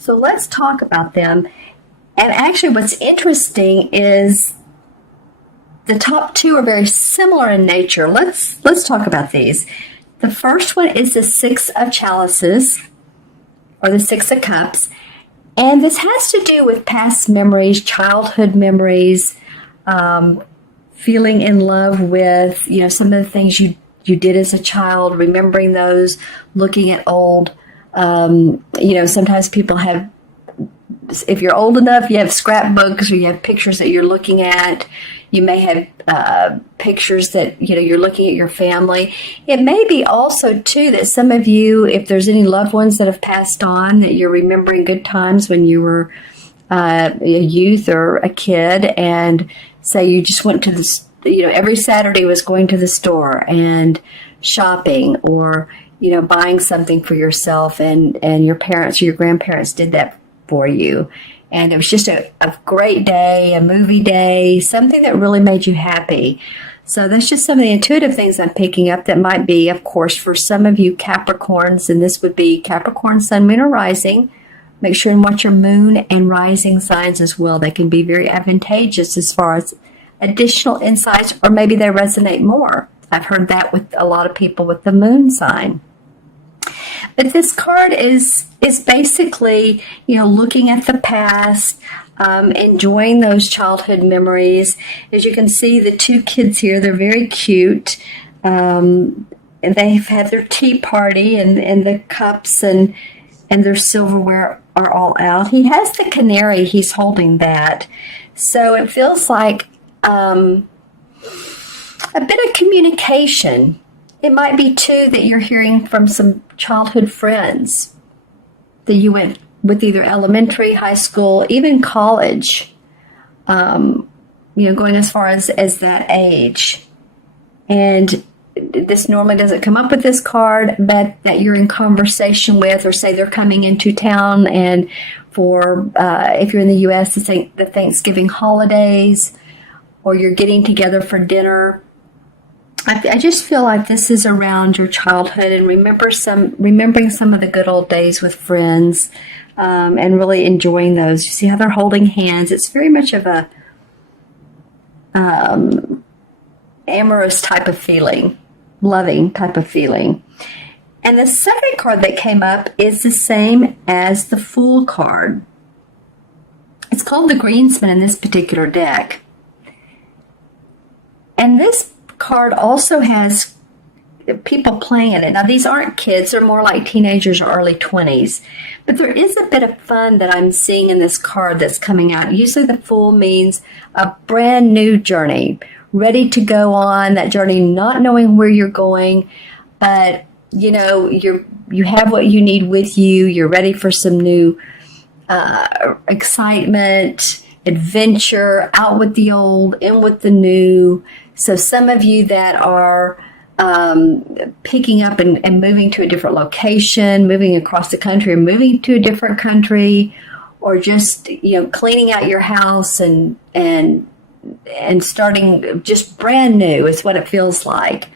So let's talk about them. And actually what's interesting is the top two are very similar in nature. Let's talk about these. The first one is the Six of Chalices, or the Six of Cups. And this has to do with past memories, childhood memories, feeling in love with, some of the things you did as a child, remembering those, looking at old, sometimes people have, if you're old enough, you have scrapbooks or you have pictures that you're looking at. You may have pictures that, you're looking at your family. It may be also, too, that some of you, if there's any loved ones that have passed on, that you're remembering good times when you were a youth or a kid, and say you just went to the, every Saturday was going to the store and shopping, or, buying something for yourself, and your parents or your grandparents did that for you. And it was just a great day, a movie day, something that really made you happy. So that's just some of the intuitive things I'm picking up that might be, of course, for some of you Capricorns, and this would be Capricorn, Sun, Moon, or Rising. Make sure and watch your moon and rising signs as well. They can be very advantageous as far as additional insights, or maybe they resonate more. I've heard that with a lot of people with the moon sign. But this card is basically, looking at the past, enjoying those childhood memories. As you can see, the two kids here, they're very cute. And they've had their tea party, and the cups and their silverware are all out. He has the canary. He's holding that. So it feels like a bit of communication. It might be, too, that you're hearing from some childhood friends that you went with, either elementary, high school, even college, going as far as that age. And this normally doesn't come up with this card, but that you're in conversation with, or say they're coming into town, and for, if you're in the U.S., the Thanksgiving holidays, or you're getting together for dinner. I just feel like this is around your childhood, and remembering some of the good old days with friends, and really enjoying those. You see how they're holding hands. It's very much of a amorous type of feeling, loving type of feeling. And the second card that came up is the same as the Fool card. It's called the Greensman in this particular deck. And this card also has people playing in it. Now, these aren't kids. They're more like teenagers or early 20s. But there is a bit of fun that I'm seeing in this card that's coming out. Usually the Fool means a brand new journey, ready to go on that journey, not knowing where you're going, but, you have what you need with you. You're ready for some new excitement, adventure, out with the old, in with the new. So some of you that are picking up and moving to a different location, moving across the country, or moving to a different country, or just, cleaning out your house and starting just brand new is what it feels like.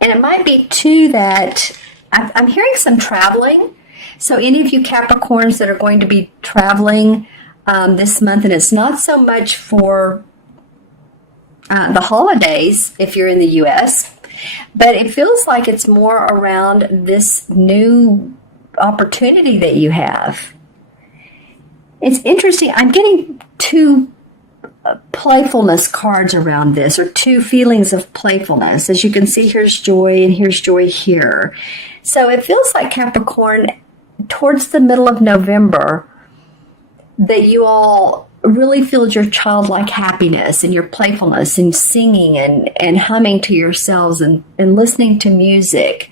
And it might be too that I'm hearing some traveling. So any of you Capricorns that are going to be traveling this month, and it's not so much for the holidays if you're in the U.S., but it feels like it's more around this new opportunity that you have. It's interesting. I'm getting two playfulness cards around this, or two feelings of playfulness. As you can see, here's joy and here's joy here. So it feels like, Capricorn, towards the middle of November, that you all really feel your childlike happiness and your playfulness, and singing and humming to yourselves, and listening to music.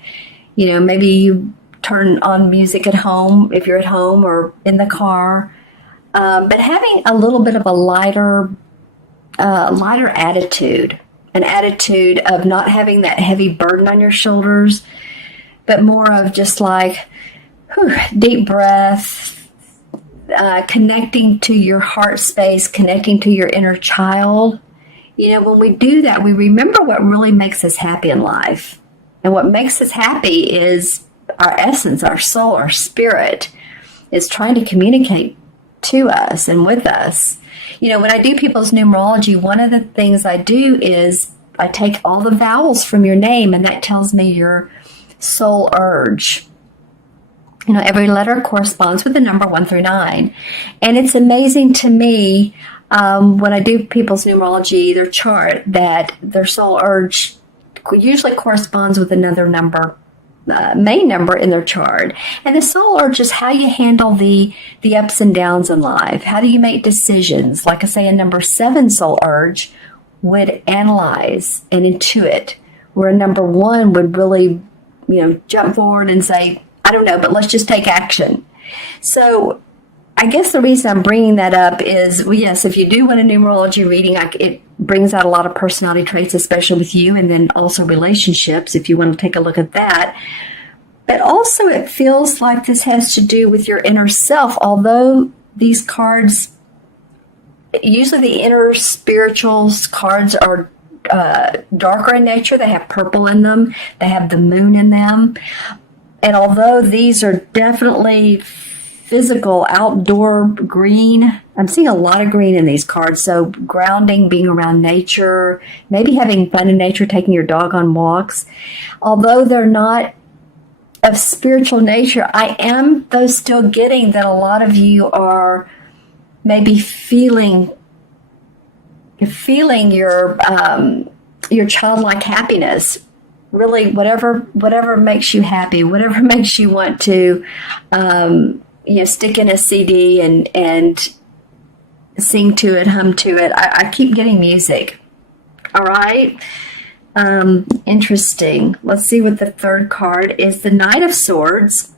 Maybe you turn on music at home if you're at home, or in the car. But having a little bit of a lighter attitude, an attitude of not having that heavy burden on your shoulders, but more of just like, deep breath, connecting to your heart space, connecting to your inner child. When we do that, we remember what really makes us happy in life. And what makes us happy is our essence, our soul, our spirit. is trying to communicate to us and with us. When I do people's numerology, one of the things I do is I take all the vowels from your name, and that tells me your soul urge. Every letter corresponds with the number 1 through 9. And it's amazing to me when I do people's numerology, their chart, that their soul urge usually corresponds with another number, main number in their chart. And the soul urge is how you handle the ups and downs in life. How do you make decisions? Like I say, a number 7 soul urge would analyze and intuit, where a number 1 would really, jump forward and say, I don't know, but let's just take action. So I guess the reason I'm bringing that up is, well, yes, if you do want a numerology reading, it brings out a lot of personality traits, especially with you, and then also relationships, if you want to take a look at that. But also it feels like this has to do with your inner self, although these cards, usually the inner spirituals cards are darker in nature. They have purple in them. They have the moon in them. And although these are definitely physical, outdoor green, I'm seeing a lot of green in these cards. So grounding, being around nature, maybe having fun in nature, taking your dog on walks. Although they're not of spiritual nature, I am, though, still getting that a lot of you are maybe feeling your childlike happiness. Really, whatever makes you happy, whatever makes you want to, stick in a CD and sing to it, hum to it. I keep getting music. All right. Interesting. Let's see what the third card is. The Knight of Swords.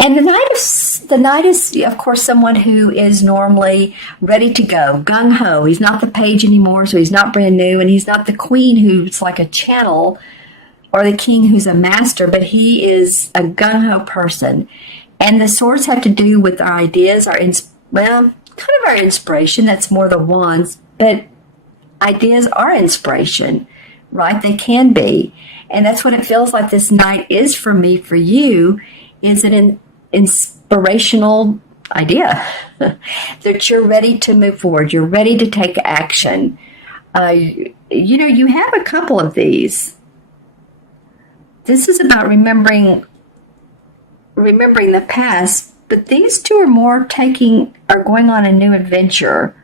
And the knight is, of course, someone who is normally ready to go, gung-ho. He's not the page anymore, so he's not brand new, and he's not the queen who's like a channel, or the king who's a master, but he is a gung-ho person. And the swords have to do with our ideas, kind of our inspiration. That's more the wands, but ideas are inspiration, right? They can be. And that's what it feels like this night is for me, for you, is an inspirational idea that you're ready to move forward. You're ready to take action. You have a couple of these. This is about remembering the past, but these two are going on a new adventure,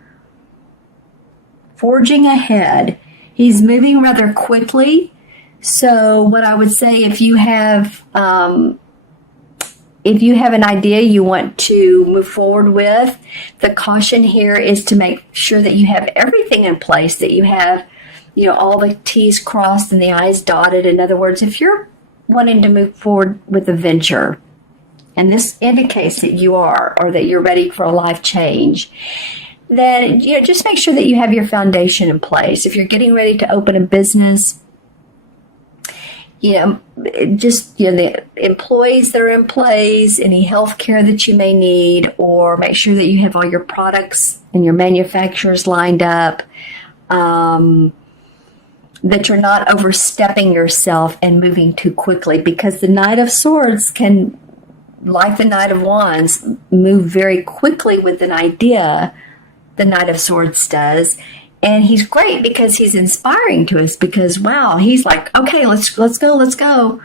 forging ahead. He's moving rather quickly. So what I would say, if you have an idea you want to move forward with, the caution here is to make sure that you have everything in place, that you have, all the T's crossed and the I's dotted. In other words, if you're wanting to move forward with a venture, and this indicates that you are, or that you're ready for a life change, then, just make sure that you have your foundation in place. If you're getting ready to open a business, the employees that are in place, any health care that you may need, or make sure that you have all your products and your manufacturers lined up, that you're not overstepping yourself and moving too quickly, because the Knight of Swords can, like the Knight of Wands, move very quickly with an idea. The Knight of Swords does. And he's great because he's inspiring to us, because, wow, he's like, okay, let's go.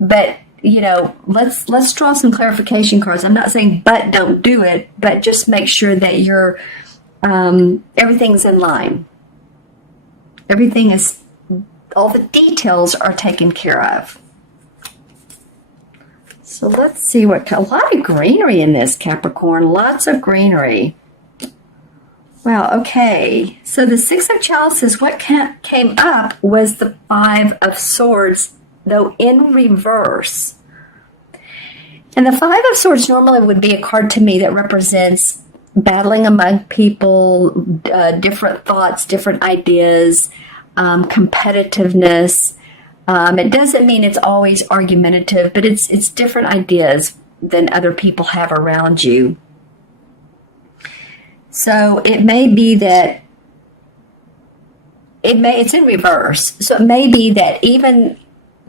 But, let's draw some clarification cards. I'm not saying, but don't do it, but just make sure that you're, everything's in line. All the details are taken care of. So let's see a lot of greenery in this, Capricorn, lots of greenery. Wow, okay. So the Six of Chalices, what came up was the Five of Swords, though in reverse. And the Five of Swords normally would be a card to me that represents battling among people, different thoughts, different ideas, competitiveness. It doesn't mean it's always argumentative, but it's different ideas than other people have around you. So it may be that it's in reverse. So it may be that even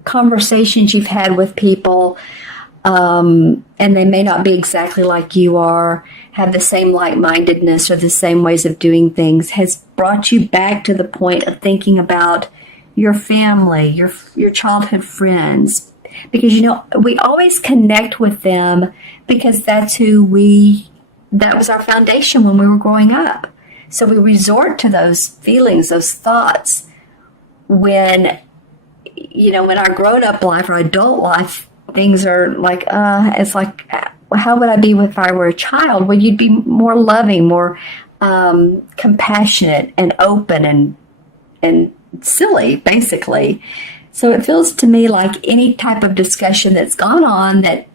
conversations you've had with people, and they may not be exactly like you are, have the same like-mindedness or the same ways of doing things, has brought you back to the point of thinking about your family, your childhood friends. Because, we always connect with them because that was our foundation when we were growing up. So we resort to those feelings, those thoughts when our grown-up life or adult life, things are like, it's like, how would I be if I were a child? Well, you'd be more loving, more compassionate and open and silly, basically. So it feels to me like any type of discussion that's gone on that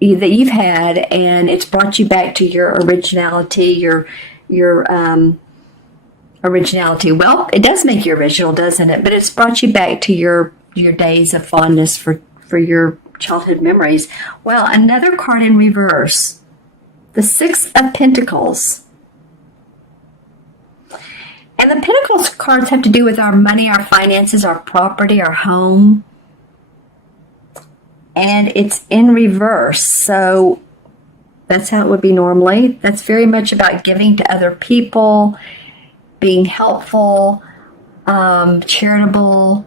you've had, and it's brought you back to your originality, your originality. Well, it does make you original, doesn't it? But it's brought you back to your days of fondness for your childhood memories. Well, another card in reverse, the Six of Pentacles. And the Pentacles cards have to do with our money, our finances, our property, our home. And it's in reverse. So that's how it would be normally. That's very much about giving to other people, being helpful, charitable.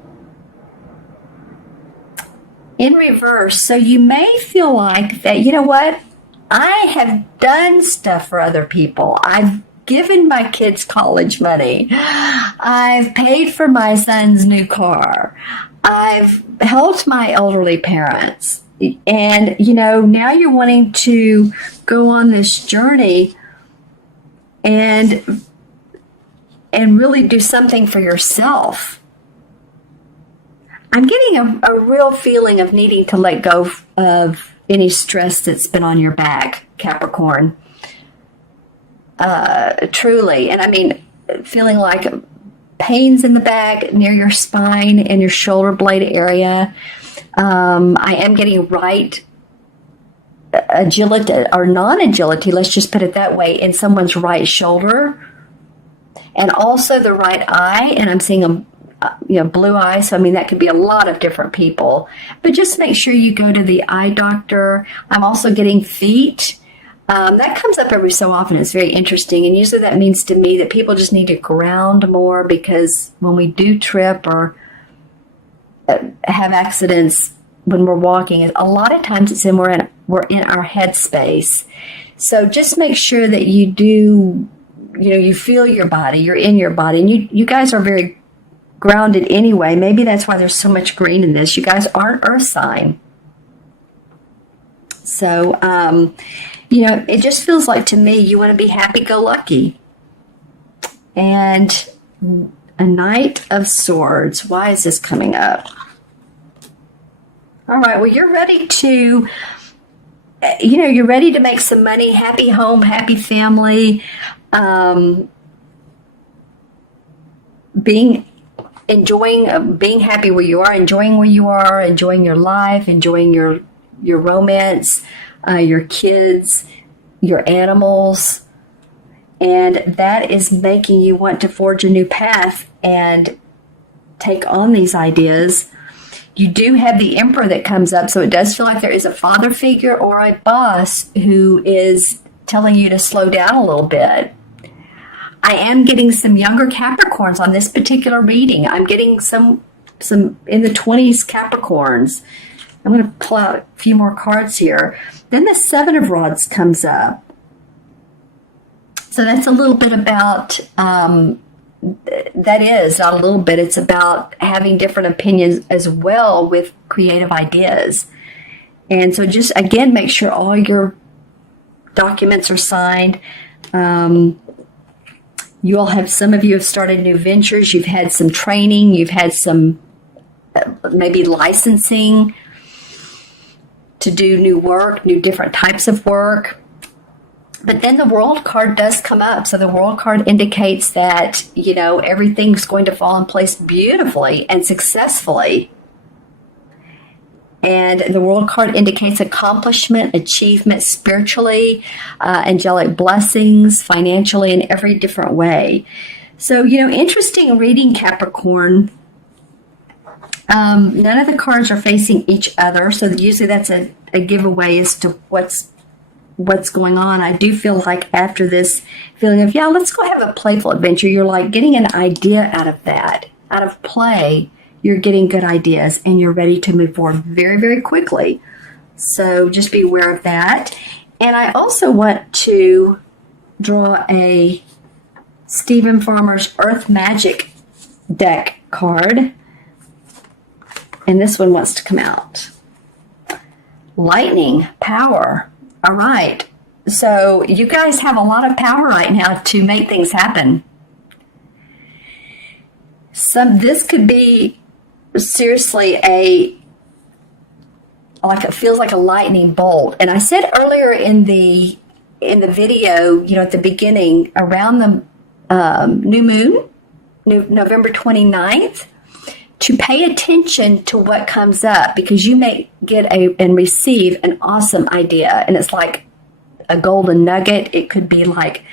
In reverse. So you may feel like that, you know what? I have done stuff for other people. I've given my kids college money. I've paid for my son's new car. I've helped my elderly parents. And, now you're wanting to go on this journey and really do something for yourself. I'm getting a real feeling of needing to let go of any stress that's been on your back, Capricorn. Truly. And I mean, feeling like pains in the back, near your spine and your shoulder blade area. I am getting right agility or non-agility, let's just put it that way, in someone's right shoulder. And also the right eye. And I'm seeing a blue eye. So, I mean, that could be a lot of different people. But just make sure you go to the eye doctor. I'm also getting feet. That comes up every so often. It's very interesting. And usually that means to me that people just need to ground more, because when we do trip or have accidents when we're walking, a lot of times it's we're in our head space. So just make sure that you do, you feel your body, you're in your body. And you guys are very grounded anyway. Maybe that's why there's so much green in this. You guys aren't earth sign. So, it just feels like to me you want to be happy-go-lucky. And a Knight of Swords. Why is this coming up? All right, well, you're ready to, you're ready to make some money, happy home, happy family, being happy where you are, enjoying your life, enjoying your romance, your kids, your animals, and that is making you want to forge a new path and take on these ideas. You do have the Emperor that comes up, so it does feel like there is a father figure or a boss who is telling you to slow down a little bit. I am getting some younger Capricorns on this particular reading. I'm getting some in the 20s Capricorns. I'm going to pull out a few more cards here. Then the Seven of Rods comes up. So that's a little bit about, that is, not a little bit, it's about having different opinions as well with creative ideas. And so just, again, make sure all your documents are signed. You all have, some of you have started new ventures. You've had some training. You've had some maybe licensing to do new work, new different types of work. But then the World card does come up. So the World card indicates that, everything's going to fall in place beautifully and successfully. And the World card indicates accomplishment, achievement spiritually, angelic blessings, financially, in every different way. So, interesting reading, Capricorn. None of the cards are facing each other, so usually that's a giveaway as to what's going on. I do feel like after this feeling of, yeah, let's go have a playful adventure, you're like getting an idea out of that. Out of play, you're getting good ideas and you're ready to move forward very, very quickly. So just be aware of that. And I also want to draw a Stephen Farmer's Earth Magic deck card. And this one wants to come out. Lightning, power. All right. So you guys have a lot of power right now to make things happen. This could be seriously it feels like a lightning bolt. And I said earlier in the video, at the beginning, around the new moon, November 29th, to pay attention to what comes up, because you may get and receive an awesome idea, and it's like a golden nugget. It could be like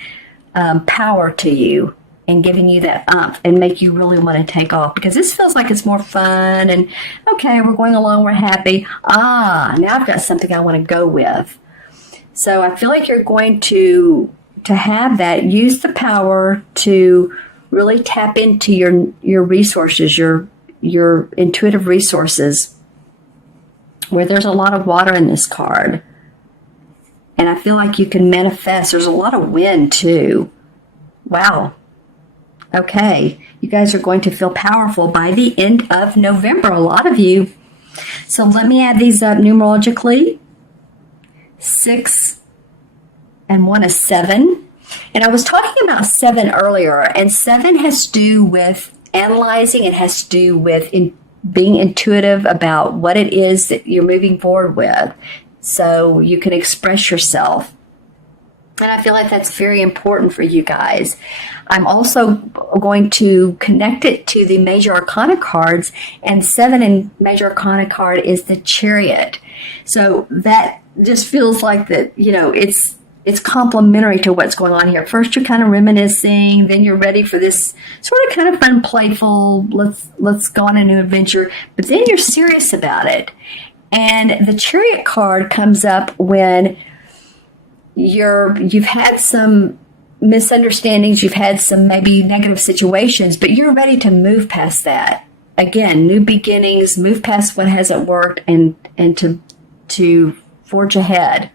power to you and giving you that umph and make you really want to take off, because this feels like it's more fun and okay, we're going along, we're happy. Now I've got something I want to go with. So I feel like you're going to have that. Use the power to really tap into your resources, your intuitive resources, where there's a lot of water in this card. And I feel like you can manifest. There's a lot of wind too. Wow. Okay. You guys are going to feel powerful by the end of November, a lot of you. So let me add these up numerologically. 6 and 1 is 7. And I was talking about 7 earlier, and 7 has to do with analyzing. It has to do with being intuitive about what it is that you're moving forward with, so you can express yourself. And I feel like that's very important for you guys. I'm also going to connect it to the Major Arcana cards, and 7 in Major Arcana card is the Chariot. So that just feels like that, it's complementary to what's going on here. First, you're kind of reminiscing, then you're ready for this sort of kind of fun, playful, let's go on a new adventure, but then you're serious about it. And the Chariot card comes up when you've had some misunderstandings, you've had some maybe negative situations, but you're ready to move past that. Again, new beginnings, move past what hasn't worked, and to forge ahead.